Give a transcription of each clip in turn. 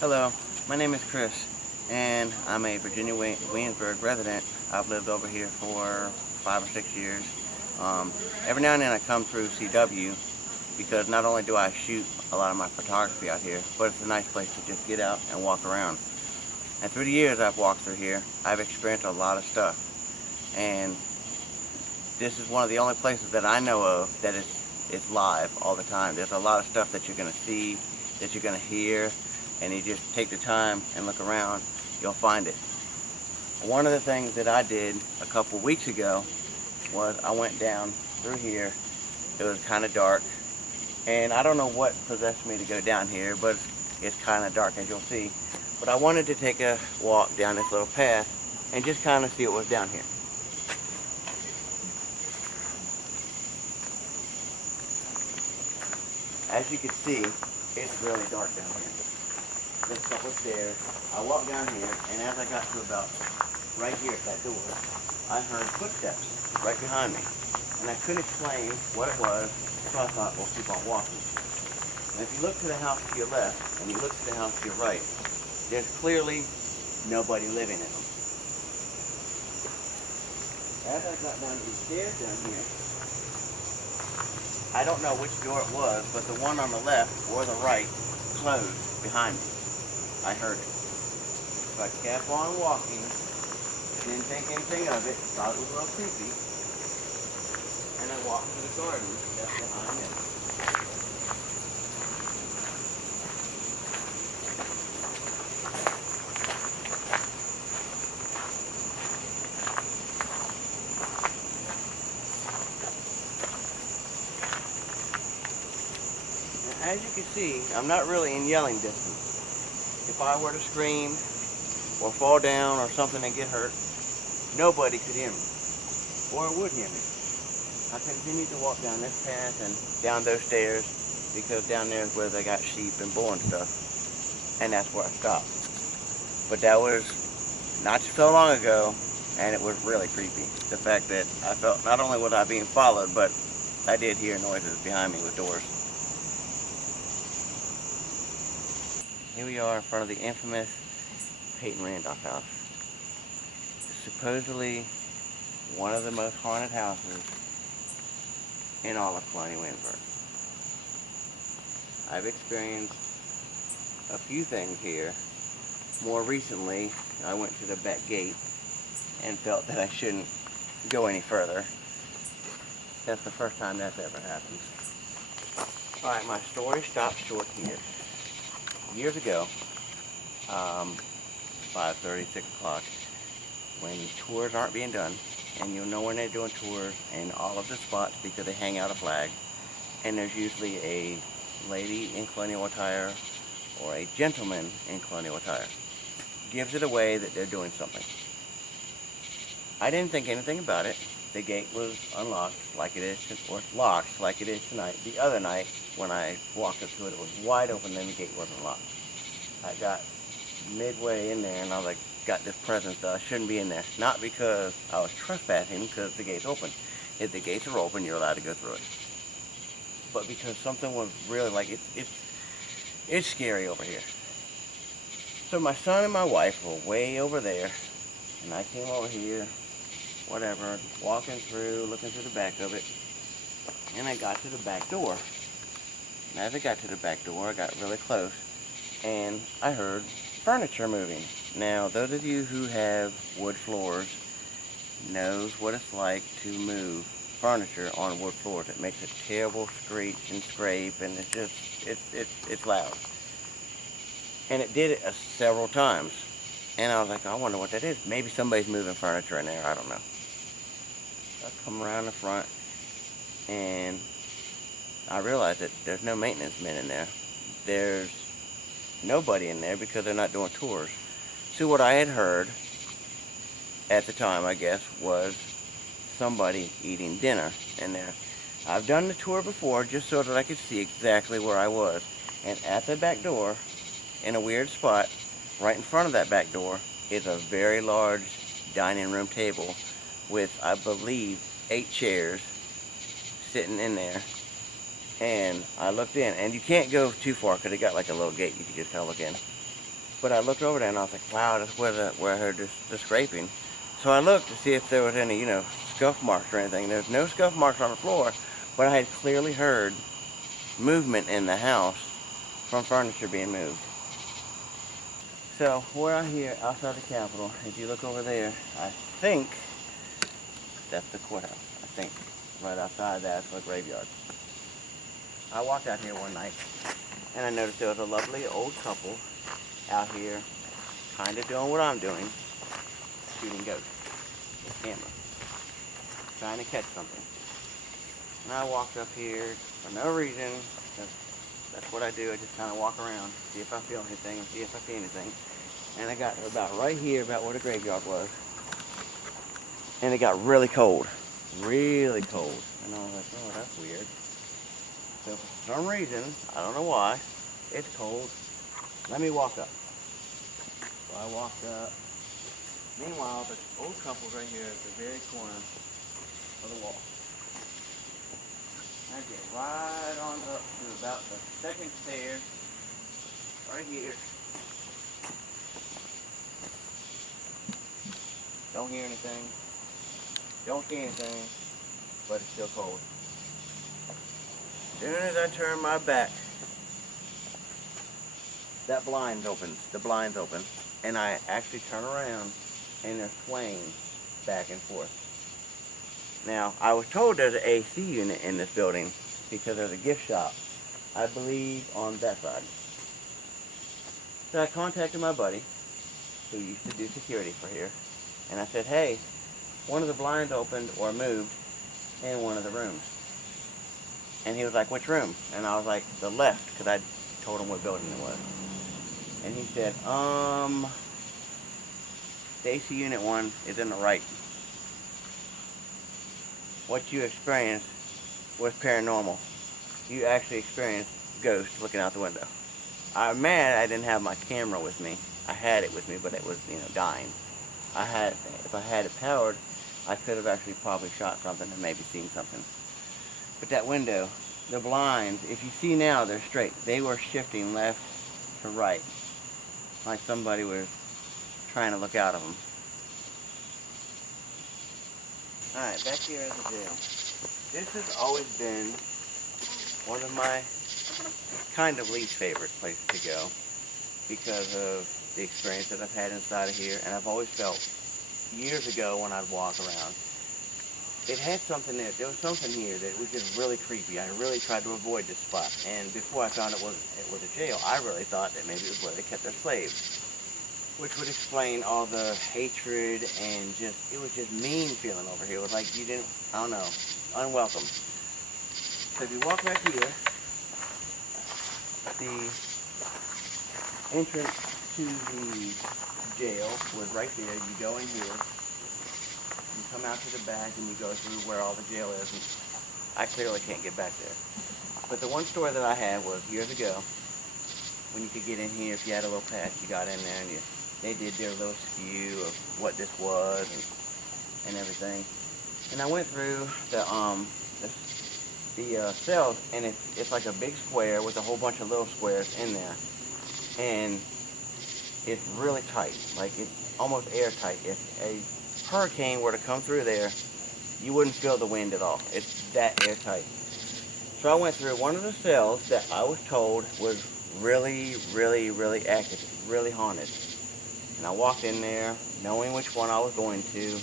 Hello, my name is Chris, and I'm a Virginia Williamsburg resident. I've lived over here for 5 or 6 years. Every now and then I come through CW because not only do I shoot a lot of my photography out here, but it's a nice place to just get out and walk around. And through the years I've walked through here, I've experienced a lot of stuff. And this is one of the only places that I know of that it's live all the time. There's a lot of stuff that you're going to see, that you're going to hear, and you just take the time and look around, you'll find it. One of the things that I did a couple weeks ago was I went down through here. It was kind of dark, and I don't know what possessed me to go down here, but it's kind of dark, as you'll see. But I wanted to take a walk down this little path and just kind of see what was down here. As you can see, it's really dark down here. There's a couple of stairs. I walked down here, and as I got to about right here at that door, I heard footsteps right behind me. And I couldn't explain what it was, so I thought, well, keep on walking. And if you look to the house to your left, and you look to the house to your right, there's clearly nobody living in them. As I got down to the stairs down here, I don't know which door it was, but the one on the left or the right closed behind me. I heard it. So I kept on walking, didn't think anything of it, thought it was a little creepy, and I walked to the garden that's behind it. As you can see, I'm not really in yelling distance. If I were to scream or fall down or something and get hurt, nobody could hear me or would hear me. I continued to walk down this path and down those stairs because down there is where they got sheep and bull and stuff, and that's where I stopped. But that was not so long ago, and it was really creepy. The fact that I felt not only was I being followed, but I did hear noises behind me with doors. Here we are in front of the infamous Paton Randolph house. It's supposedly one of the most haunted houses in all of Colonial Williamsburg. I've experienced a few things here. More recently, I went to the back gate and felt that I shouldn't go any further. That's the first time that's ever happened. Alright, my story stops short here. Years ago, 5:30, 6 o'clock, when tours aren't being done, and you'll know when they're doing tours in all of the spots because they hang out a flag, and there's usually a lady in colonial attire or a gentleman in colonial attire. Gives it away that they're doing something. I didn't think anything about it. The gate was unlocked like it is, or locked like it is tonight. The other night, when I walked up to it, it was wide open and the gate wasn't locked. I got midway in there and I was like, got this presence that I shouldn't be in there. Not because I was trespassing, because the gate's open. If the gates are open, you're allowed to go through it. But because something was really like, it's scary over here. So my son and my wife were way over there, and I came over here, whatever, walking through, looking through the back of it, and I got to the back door. And as I got to the back door, I got really close, and I heard furniture moving. Now, those of you who have wood floors knows what it's like to move furniture on wood floors. It makes a terrible screech and scrape, and it's just, it's loud. And it did it several times. And I was like, I wonder what that is. Maybe somebody's moving furniture in there, I don't know. I come around the front, and I realized that there's no maintenance men in there. There's nobody in there because they're not doing tours. So what I had heard at the time, I guess, was somebody eating dinner in there. I've done the tour before just so that I could see exactly where I was. And at the back door, in a weird spot, right in front of that back door, is a very large dining room table with, I believe, 8 chairs sitting in there. And I looked in, and you can't go too far because it got like a little gate. You can just kind of look in. But I looked over there and I was like, wow, that's where I heard the scraping. So I looked to see if there was any, scuff marks or anything. There's no scuff marks on the floor, but I had clearly heard movement in the house from furniture being moved. So where I hear outside the Capitol, if you look over there, I think that's the courthouse. I think right outside that's the graveyard. I walked out here one night and I noticed there was a lovely old couple out here kind of doing what I'm doing, shooting ghosts with camera, trying to catch something. And I walked up here for no reason. That's what I do. I just kind of walk around, see if I feel anything, and see if I see anything. And I got about right here, about where the graveyard was. And it got really cold. Really cold. And I was like, oh, that's weird. So for some reason, I don't know why, it's cold. Let me walk up. So I walked up. Meanwhile, the old couple's right here at the very corner of the wall. I get right on up to about the second stair, right here. Don't hear anything. Don't see anything, but it's still cold. As soon as I turn my back, that blind opens, the blind's open, and I actually turn around and they're swaying back and forth. Now, I was told there's an AC unit in this building because there's a gift shop, I believe, on that side. So I contacted my buddy, who used to do security for here, and I said, hey, one of the blinds opened or moved in one of the rooms. And he was like, which room? And I was like, the left, because I told him what building it was. And he said, the AC unit one is in the right. What you experienced was paranormal. You actually experienced ghosts looking out the window. I'm mad I didn't have my camera with me. I had it with me, but it was, dying. If I had it powered, I could have actually probably shot something and maybe seen something. But that window, the blinds, if you see now, they're straight. They were shifting left to right, like somebody was trying to look out of them. Alright, back here at the jail. This has always been one of my kind of least favorite places to go because of the experience that I've had inside of here, and I've always felt years ago when I'd walk around, it had something in it. There was something here that was just really creepy. I really tried to avoid this spot, and before I found it was a jail, I really thought that maybe it was where they kept their slaves, which would explain all the hatred and it was just mean feeling over here. It was like you didn't, I don't know, unwelcome. So if you walk back here, the entrance to the jail was right there. You go in here, you come out to the back, and you go through where all the jail is. And I clearly can't get back there. But the one story that I had was years ago, when you could get in here if you had a little pass. You got in there and they did their little spew of what this was and everything. And I went through the cells, and it's like a big square with a whole bunch of little squares in there, and it's really tight, like it's almost airtight. If a hurricane were to come through there, you wouldn't feel the wind at all. It's that airtight. So I went through one of the cells that I was told was really, really, really active, really haunted. And I walked in there, knowing which one I was going to,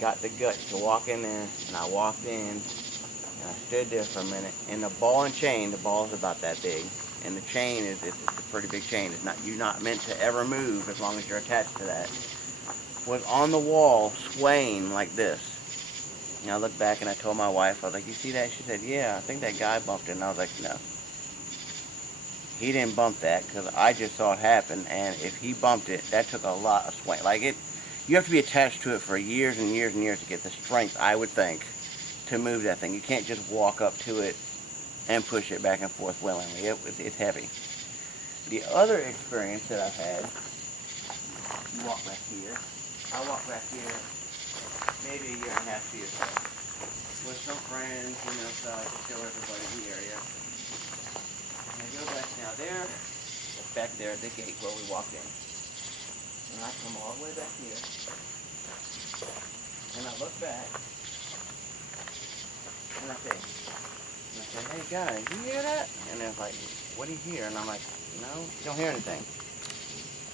got the guts to walk in there, and I walked in, and I stood there for a minute, and the ball and chain, the ball's about that big, and the chain it's a pretty big chain. You're not meant to ever move as long as you're attached to that. Was on the wall, swaying like this. And I looked back and I told my wife, I was like, you see that? She said, yeah, I think that guy bumped it. And I was like, no. He didn't bump that because I just saw it happen. And if he bumped it, that took a lot of swing. You have to be attached to it for years and years and years to get the strength, I would think, to move that thing. You can't just walk up to it and push it back and forth willingly. It's heavy. The other experience that I've had, you walk back here. I walked back here maybe a year and a half, 2 years ago, with some friends, so I could show everybody the area. And I go back now there. back there at the gate where we walked in. And I come all the way back here, and I look back, and I say, hey guys, you hear that? And they're like, what do you hear? And I'm like, no, you don't hear anything.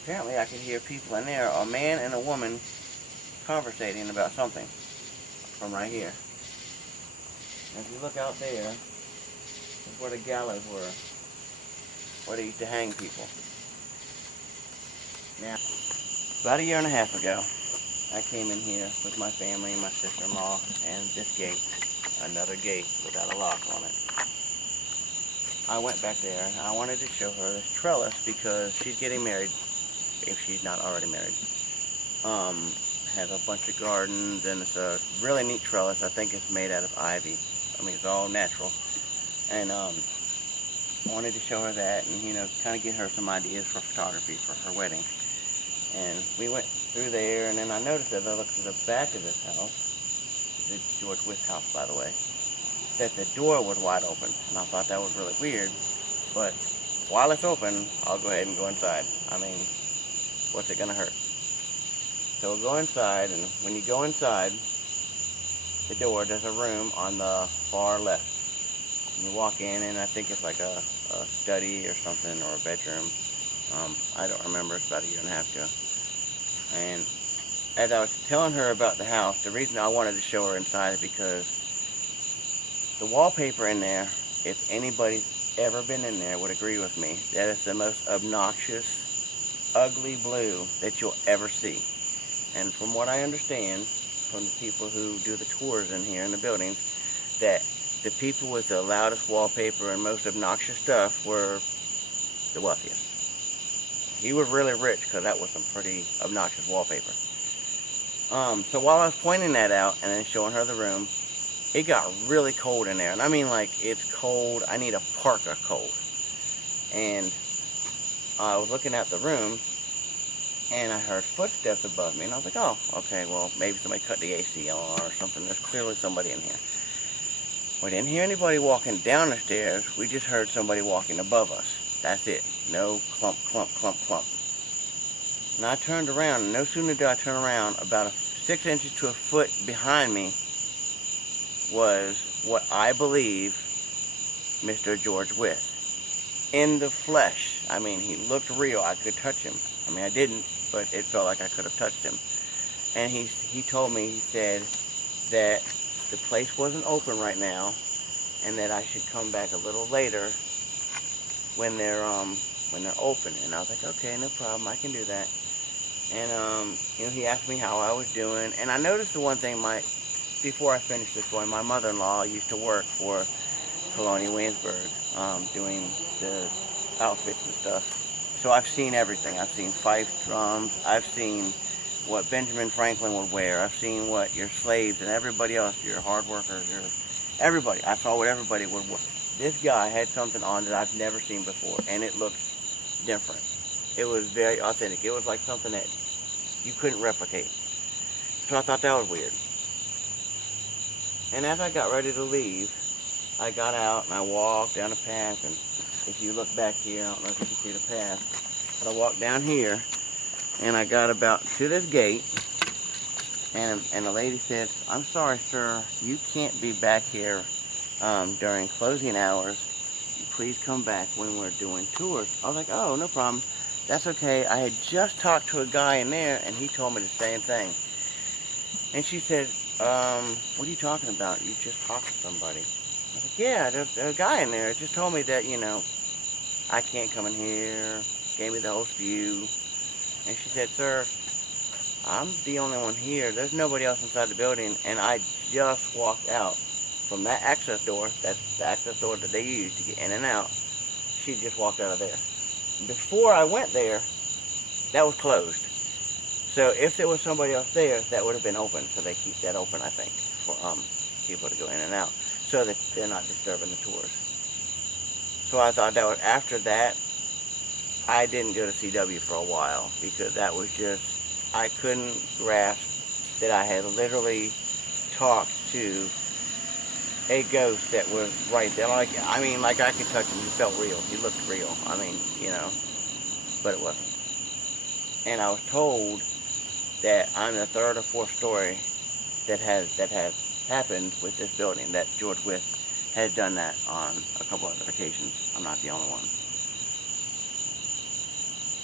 Apparently I could hear people in there, a man and a woman, conversating about something from right here. And if you look out there, is where the gallows were, where they used to hang people. Now, about a year and a half ago, I came in here with my family and my sister-in-law, and this gate, another gate without a lock on it. I went back there, and I wanted to show her this trellis because she's getting married, if she's not already married. Has a bunch of gardens, and it's a really neat trellis. I think it's made out of ivy. I mean, it's all natural. And I wanted to show her that and, you know, kind of get her some ideas for photography for her wedding. And we went through there, and then I noticed as I looked to the back of this house, the George Wythe house, by the way, that the door was wide open. And I thought that was really weird. But while it's open, I'll go ahead and go inside. I mean, what's it going to hurt? So we'll go inside, and when you go inside the door, there's a room on the far left. And you walk in, and I think it's like a study or something, or a bedroom. I don't remember, it's about a year and a half ago. And as I was telling her about the house, the reason I wanted to show her inside is because the wallpaper in there, if anybody's ever been in there, would agree with me, that is the most obnoxious, ugly blue that you'll ever see. And from what I understand from the people who do the tours in here in the buildings, that the people with the loudest wallpaper and most obnoxious stuff were the wealthiest. He was really rich because that was some pretty obnoxious wallpaper. So while I was pointing that out and then showing her the room, it got really cold in there. And I mean, like, it's cold. I need a parka cold. And I was looking at the room, and I heard footsteps above me, and I was like, oh, okay, well, maybe somebody cut the AC on or something. There's clearly somebody in here. We didn't hear anybody walking down the stairs. We just heard somebody walking above us. That's it. No clump, clump, clump, clump. And I turned around, and no sooner did I turn around, about 6 inches to a foot behind me was what I believe Mr. George Wythe. In the flesh. I mean, he looked real. I could touch him. I mean, I didn't, but it felt like I could have touched him. And he told me, he said that the place wasn't open right now, and that I should come back a little later when they're open. And I was like, okay, no problem, I can do that. And you know, he asked me how I was doing, and I noticed the one thing, before I finished this one, my mother-in-law used to work for Colonial, Williamsburg, doing the outfits and stuff. So I've seen everything. I've seen fife drums. I've seen what Benjamin Franklin would wear. I've seen what your slaves and everybody else, your hard workers, everybody. I saw what everybody would wear. This guy had something on that I've never seen before, and it looked different. It was very authentic. It was like something that you couldn't replicate. So I thought that was weird. And as I got ready to leave, I got out and I walked down the path, and if you look back here, I don't know if you can see the path, but I walked down here, and I got about to this gate, and the lady said, I'm sorry, sir, you can't be back here during closing hours. Please come back when we're doing tours. I was like, oh, no problem. That's okay. I had just talked to a guy in there, and he told me the same thing. And she said, what are you talking about? You just talked to somebody. I was like, yeah, there's a guy in there. Just told me that, you know, I can't come in here. Gave me the whole spew. And she said, sir, I'm the only one here. There's nobody else inside the building. And I just walked out from that access door. That's the access door that they use to get in and out. She just walked out of there. Before I went there, that was closed. So if there was somebody else there, that would have been open. So they keep that open, I think, for people to go in and out, so that they're not disturbing the tours. So I thought that was, after that, I didn't go to CW for a while, because that was just, I couldn't grasp that I had literally talked to a ghost that was right there. Like, I mean, like I could touch him. He felt real. He looked real. I mean, you know. but it wasn't. And I was told that I'm the third or fourth story that has happened with this building, that George Wythe has done that on a couple of occasions. I'm not the only one.